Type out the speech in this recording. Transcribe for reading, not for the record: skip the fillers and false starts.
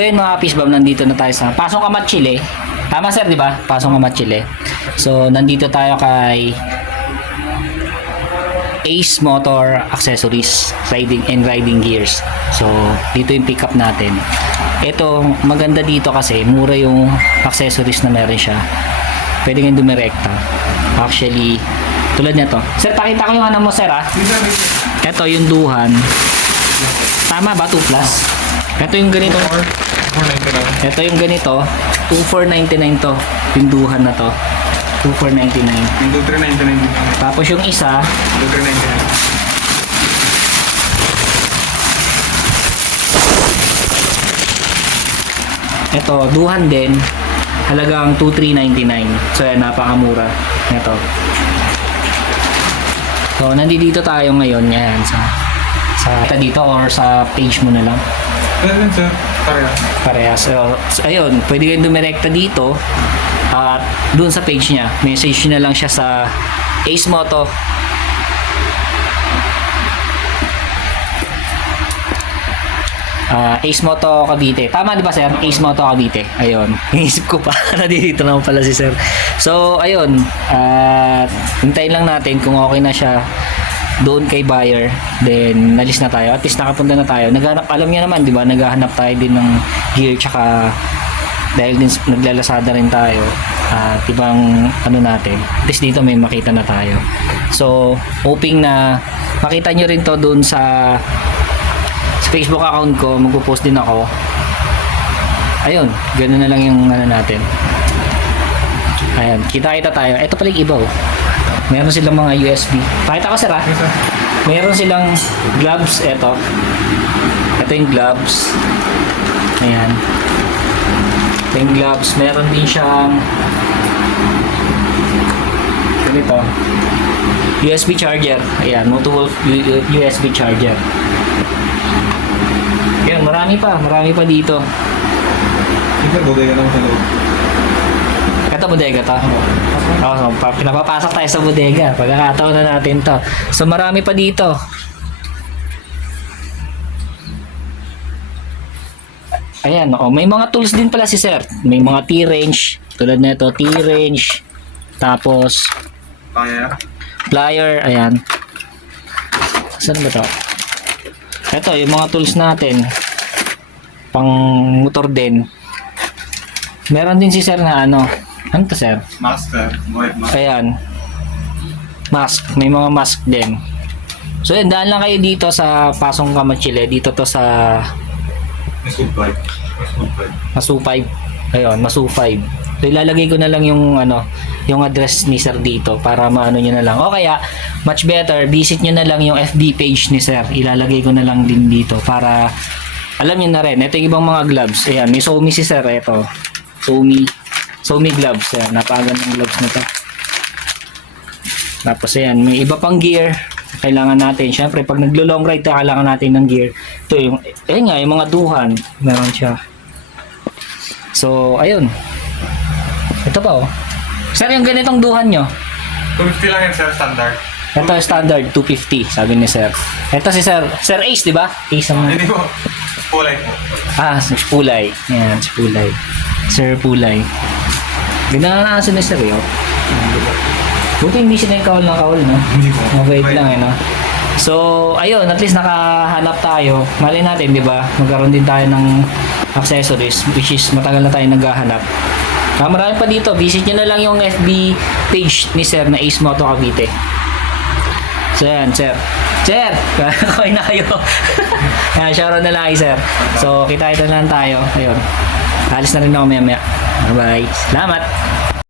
Ayun mga Fishbomb, nandito na tayo sa Pasong Kamatsile. Tama sir, di ba? Pasong Kamatsile. So, nandito tayo kay Ace Motor Accessories, riding gears. So, dito yung pickup natin. Ito, maganda dito kasi mura yung accessories na meron siya. Pwede kang dumirekta. Actually, tulad nito. Sir, pakita ko yung ano mo sir ah. Ito yung duhan. Tama ba? 2 plus? Ito yung ganito. Ito yung ganito. 2499 to. Yung duhan na to. 2499. Yung 2399. Tapos yung isa, 2399. ito, duhan din. Halagang 2399. So yan, napakamura. Ito. So, nandito tayo ngayon. Yan, sa dito or sa page mo na lang. Meron sir, Parehas. So, ayun, pwede kayong dumirekta dito at dun sa page niya. Message na lang siya sa Ace Moto. Ace Moto Cavite. Tama di ba sir? Ace Moto Cavite. Ayun. Inisip ko pa. Nandito naman pala si sir. So, ayun. Hintayin lang natin kung okay na siya doon kay buyer, then nalis na tayo, at least nakapunta na tayo, naghanap, alam niya naman di ba, naghahanap tayo din ng gear, tsaka dahil din naglalasada rin tayo at ibang ano natin, at least dito may makita na tayo. So hoping na makita nyo rin to doon sa Facebook account ko, magpo-post din ako. Ayun, ganoon na lang yung ano natin. Ayan, kita tayo. Ito pala yung iba oh. Meron silang mga USB. Pakita ko sir ah. Meron silang gloves. Ito yung gloves. Ayan. Ito yung gloves. Meron din siyang ganito, USB charger. Ayan, Moto Wolf USB charger. Ayan, marami pa dito. Ito, bugay ka naman sa loob. Ito bodega to. Oh, so, pinapapasok tayo sa bodega. Pagkakataon na natin to. So marami pa dito. Ayan, oh, may mga tools din pala si sir. May mga T-wrench, tulad nito, T-wrench. Tapos plier, ayan. Saan ba to? Ito, yung mga tools natin. Pang motor din. Meron din si sir na ano. Ano to sir? Master. Ayan. Mask. May mga mask din. So yun, daan lang kayo dito sa Pasong Kamatsile. Dito to sa Masupay. Ayun, Masupay. So ilalagay ko na lang yung ano, yung address ni sir dito para maano nyo na lang. O kaya, much better, visit nyo na lang yung FB page ni sir. Ilalagay ko na lang din dito para alam nyo na rin. Ito yung ibang mga gloves. Ayan, may Somi si sir. Ito. Somi gloves. Ayan, napakagandang gloves na to. Tapos ayan, may iba pang gear kailangan natin. Syempre, pag naglo-long ride tayo, kailangan natin ng gear. Ito yung, ayun nga, yung mga duhan. Meron siya. So, ayun. Ito pa oh. Sir, yung ganitong duhan nyo? 250 lang yan sir, standard. Ito standard, 250, sabi ni sir. Ito si sir. Sir Ace, di ba? Ace ang... Hindi po. Kulay po. Si Pulay. Ayan, si Pulay. Sir Pulay. Ganda na kasi ni Sir yo. Buti hindi siya na yung kawal na kawal, no? Hindi po. Mabait lang, eh, no? So, ayun, at least nakahanap tayo. Mali natin, di ba? Magkaroon din tayo ng accessories, which is matagal na tayo naghahanap. Marami pa dito. Visit nyo na lang yung FB page ni Sir na Ace Moto Cavite. So, yan, Sir. Sir! Kakoy na kayo. Yan, shoutout na lang kay Sir. So, kita na lang tayo. Ayun. Alis na rin ako maya-maya. Bye-bye. Salamat!